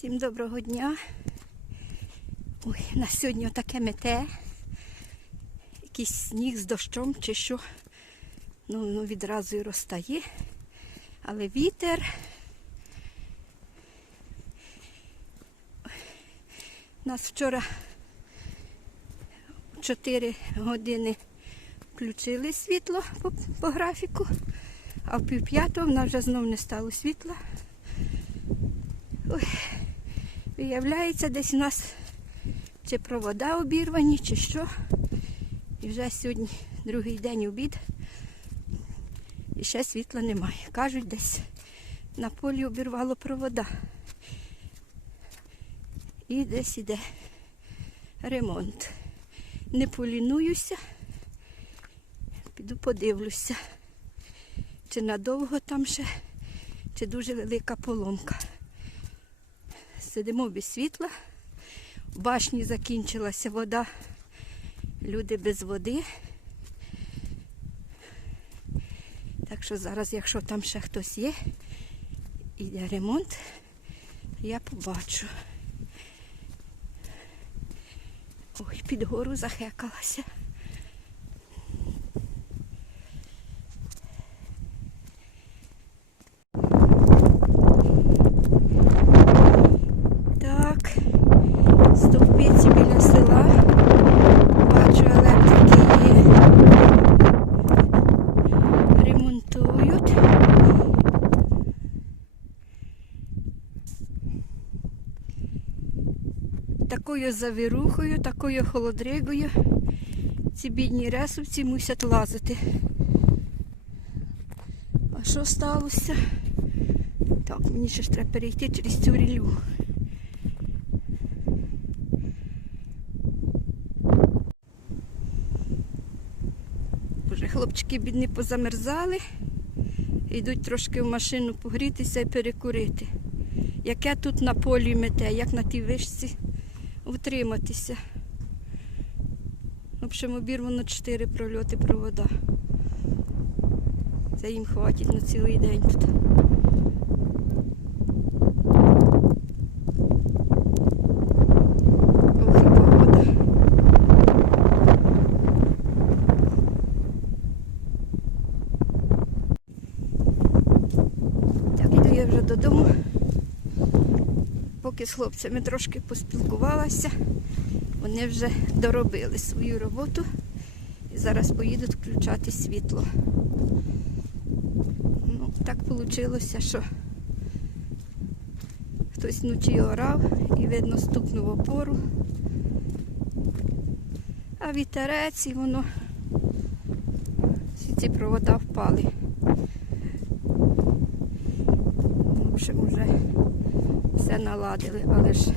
Всім доброго дня. Ой, у нас сьогодні таке мете. Якийсь сніг з дощом чи що. Ну, ну відразу і розтає. Але вітер. Нас вчора 4 години включили світло по, по графіку, а в пів п'ятого в нас вже знов не стало світла. Ой, виявляється, десь у нас чи провода обірвані, чи що. І вже сьогодні другий день обід. І ще світла немає. Кажуть, десь на полі обірвало провода. І десь іде ремонт. Не полінуюся, піду подивлюся, чи надовго там ще, чи дуже велика поломка. Сидимо без світла. В башні закінчилася вода. Люди без води. Так що зараз, якщо там ще хтось є, іде ремонт, я побачу. Ой, під гору захекалася. Такою завірухою, такою холодригою ці бідні ресовці мусять лазити. А що сталося? Так, мені ще ж треба перейти через цю рілю. Боже, хлопчики бідні позамерзали. Йдуть трошки в машину погрітися і перекурити. Яке тут на полі мете, як на тій вишці утриматися. В общем, обірвано 4 прольоти провода. Це їм хватить на цілий день тут. Ох, і погода. Так, іду я вже додому. Поки з хлопцями трошки поспілкувалася, вони вже доробили свою роботу і зараз поїдуть включати світло. Ну, так вийшло, що хтось вночі орав і видно стукнув опору. А вітерець і воно всі ці провода впали. В общем, вже все наладили, але ж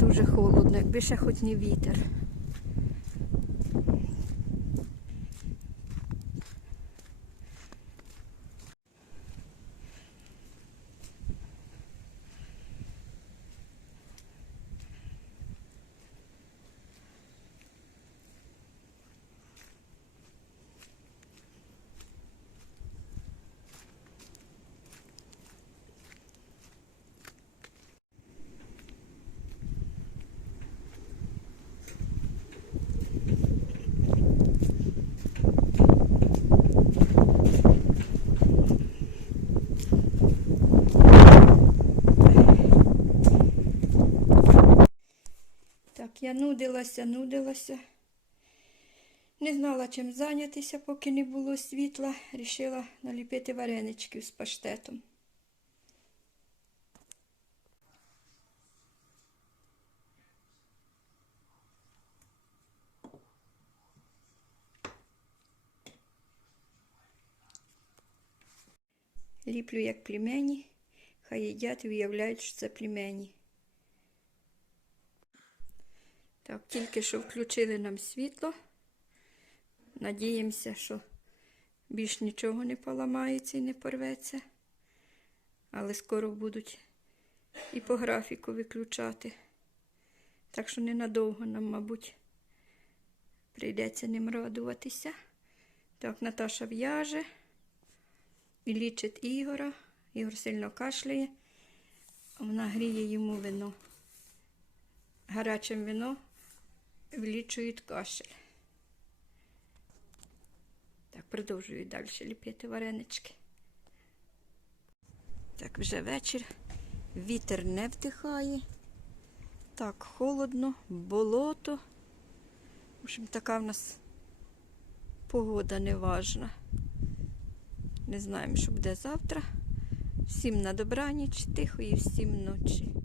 дуже холодно, якби ще хоч не вітер. Так, я нудилася, нудилася. Не знала, чим зайнятися, поки не було світла. Рішила наліпити вареничків з паштетом. Ліплю як плімені, хай їдять і уявляють, що це плімені. Так, тільки що включили нам світло. Надіємося, що більш нічого не поламається і не порветься. Але скоро будуть і по графіку виключати. Так що ненадовго нам, мабуть, прийдеться ним радуватися. Так, Наташа в'яже і лічить Ігора. Ігор сильно кашляє. Вона гріє йому вино. Гарячим вино влічують кашель. Так, продовжую далі ліпити варенички. Так, вже вечір. Вітер не вдихає. Так, холодно, болото. В общем, така в нас погода неважна. Не знаємо, що буде завтра. Всім на добраніч, тихої, всім ночі.